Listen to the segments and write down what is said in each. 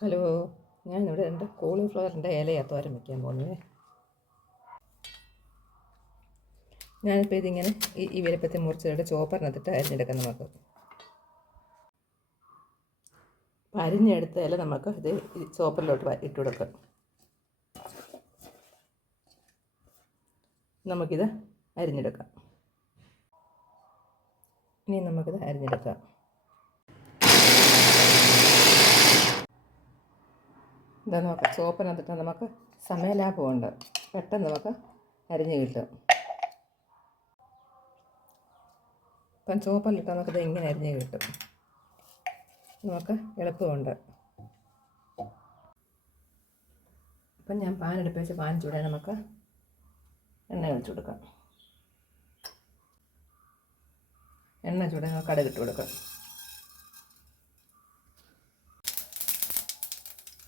Hello, ഞാനിവിടെ എൻ്റെ കോളിഫ്ലവറിൻ്റെ ഇലയാണ് തോരൻ വയ്ക്കാൻ പോകുന്നത്. ഞാനിപ്പോൾ ഇതിങ്ങനെ ഈ വലുപ്പത്തിൽ മുറിച്ചിട്ട് ചോപ്പറിനകത്തിട്ട് അരിഞ്ഞെടുക്കാം. നമുക്ക് അപ്പോൾ അരിഞ്ഞെടുത്ത ഇല നമുക്ക് ഇത് ചോപ്പറിലോട്ട് ഇട്ട് കൊടുക്കാം. നമുക്കിത് അരിഞ്ഞെടുക്കാം. ഇനി നമുക്കിത് അരിഞ്ഞെടുക്കാം. ഇതാ നോക്കാം, ചോപ്പറിനകത്തിട്ട് നമുക്ക് സമയലാഭമുണ്ട്, പെട്ടെന്ന് നമുക്ക് അരിഞ്ഞ് കിട്ടും. ഇപ്പം ചോപ്പറിലിട്ട് നമുക്കിത് ഇങ്ങനെ അരിഞ്ഞ് കിട്ടും, നമുക്ക് എളുപ്പമുണ്ട്. ഇപ്പം ഞാൻ പാൻ അടുപ്പ് വെച്ച് പാൻ ചൂടാൻ നമുക്ക് എണ്ണ ഒഴിച്ചു കൊടുക്കാം. എണ്ണ ചൂടാൻ നമുക്ക് കടുക് ഇട്ട് കൊടുക്കാം.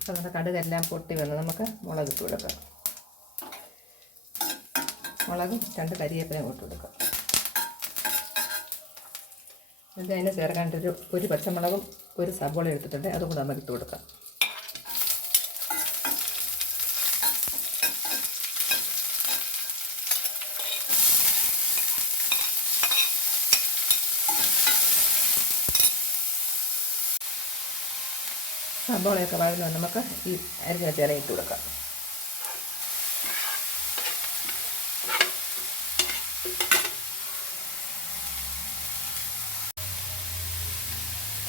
അപ്പോൾ നമ്മുടെ കടുകെല്ലാം പൊട്ടി വന്ന് നമുക്ക് മുളക് ഇട്ട് കൊടുക്കാം. മുളക് 2 കരിവേപ്പിലയും ഇട്ട് കൊടുക്കാം. എന്നിട്ട് അതിന് ചേർക്കാനായിട്ട് ഒരു പച്ചമുളകും 1 സബോള എടുത്തിട്ടുണ്ട്, അതും കൂടെ നമുക്ക് ഇട്ട് കൊടുക്കാം. സബോളയൊക്കെ വഴന്ന് നമുക്ക് ഈ അരിഞ്ഞ ഇല ഇട്ട് കൊടുക്കാം.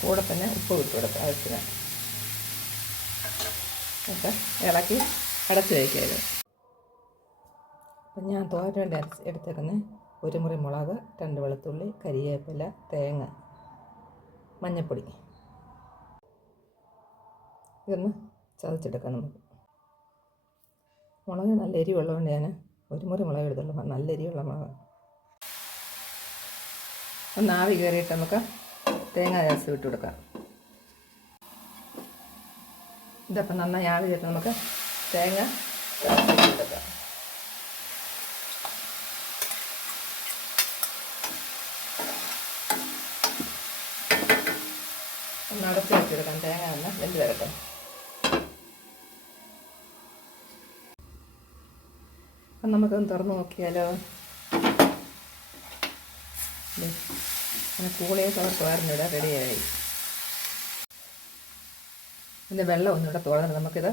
കൂടെ തന്നെ ഉപ്പ് ഇട്ട് കൊടുക്കാം ആവശ്യത്തിന്. ഒക്കെ ഇളക്കി അടച്ച് വയ്ക്കരുത്. അപ്പം ഞാൻ തോരൻ വേണ്ടി എടുത്തേക്കുന്നത് 1 മുറി മുളക്, 2 വെളുത്തുള്ളി, കരിവേപ്പില, തേങ്ങ, മഞ്ഞൾപ്പൊടി. ഇതൊന്ന് ചതച്ചെടുക്കാം. നമുക്ക് മുളക് നല്ല എരിവുള്ളതുകൊണ്ട് ഞാൻ 1 മുറി മുളക് എടുത്തുള്ളൂ. നല്ല എരിവുള്ള മുളക്. ഒന്ന് ആവി കയറിയിട്ട് നമുക്ക് തേങ്ങ രസം ഇട്ട് കൊടുക്കാം. ഇതപ്പം നന്നായി ആവി കയറിയിട്ട് നമുക്ക് തേങ്ങ ഇട്ട് കൊടുക്കാം. ഒന്ന് അടച്ച് വെച്ചെടുക്കാം. തേങ്ങ ഒന്ന് വെന്ത് വരട്ടെ. അപ്പം നമുക്കൊന്ന് തുറന്ന് നോക്കിയാലോ. അങ്ങനെ കോളിഫ്ലവർ തോരനിവിടെ റെഡിയായി. ഇതിൻ്റെ വെള്ളം ഒന്നുകൂടെ തോർന്നിട്ട് നമുക്കിത്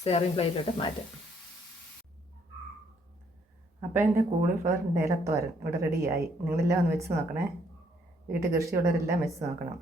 സെർവിങ് പ്ലേറ്റിലോട്ട് മാറ്റാം. അപ്പോൾ എൻ്റെ കോളിഫ്ലവറിൻ്റെ ഇലത്തോരൻ ഇവിടെ റെഡിയായി. നിങ്ങളെല്ലാം ഒന്ന് വെച്ച് നോക്കണേ. വീട്ടിൽ കൃഷിയുള്ളവരെല്ലാം വെച്ച് നോക്കണം.